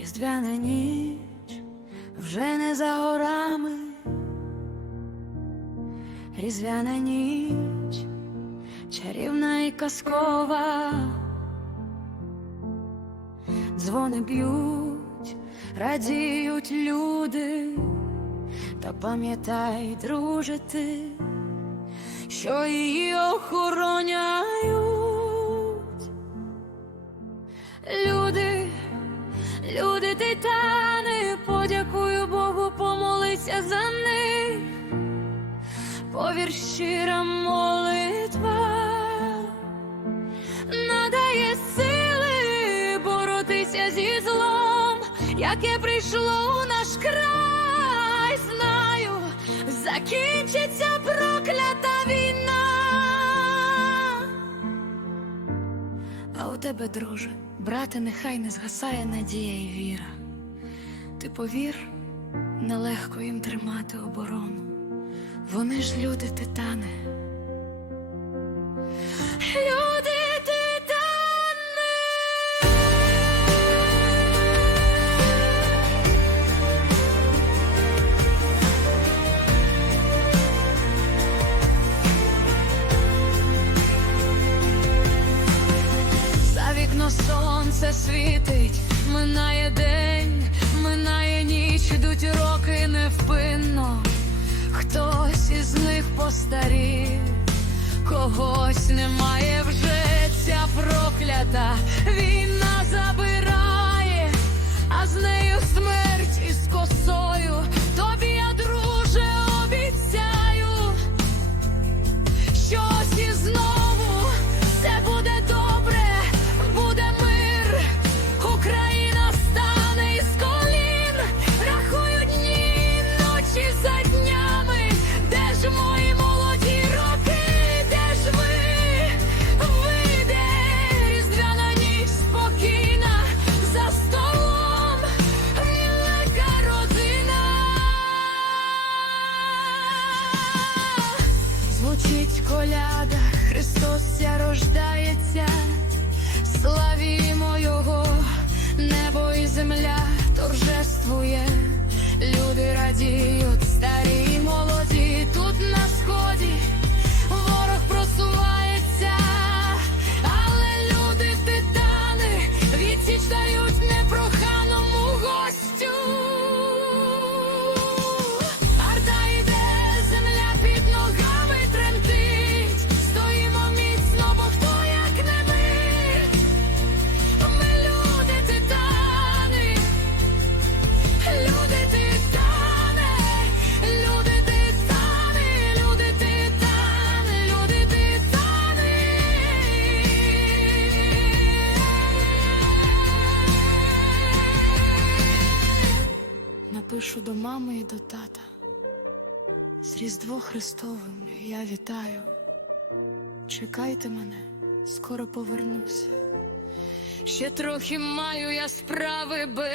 Різдвяна ніч вже не за горами, різдвяна ніч, чарівна і казкова, дзвони б'ють, радіють люди, та пам'ятай, друже ти, що її охороняють. Люди титани, подякую Богу, помолися за них. Повір, щира молитва надає сили боротися зі злом, яке прийшло у наш край. Знаю, закінчиться проклята А у тебе, друже, брате, нехай не згасає надія і віра. Ти повір, нелегко їм тримати оборону. Вони ж люди титани. Сонце світить, минає день, минає ніч, ідуть роки невпинно. Хтось із них постарів, когось немає вже ця проклята Звучить коляда, Христос ся рождається, славімо Його, Напишу до мами і до тата. З Різдво Христовим я вітаю. Чекайте мене, скоро повернуся. Ще трохи маю я справи би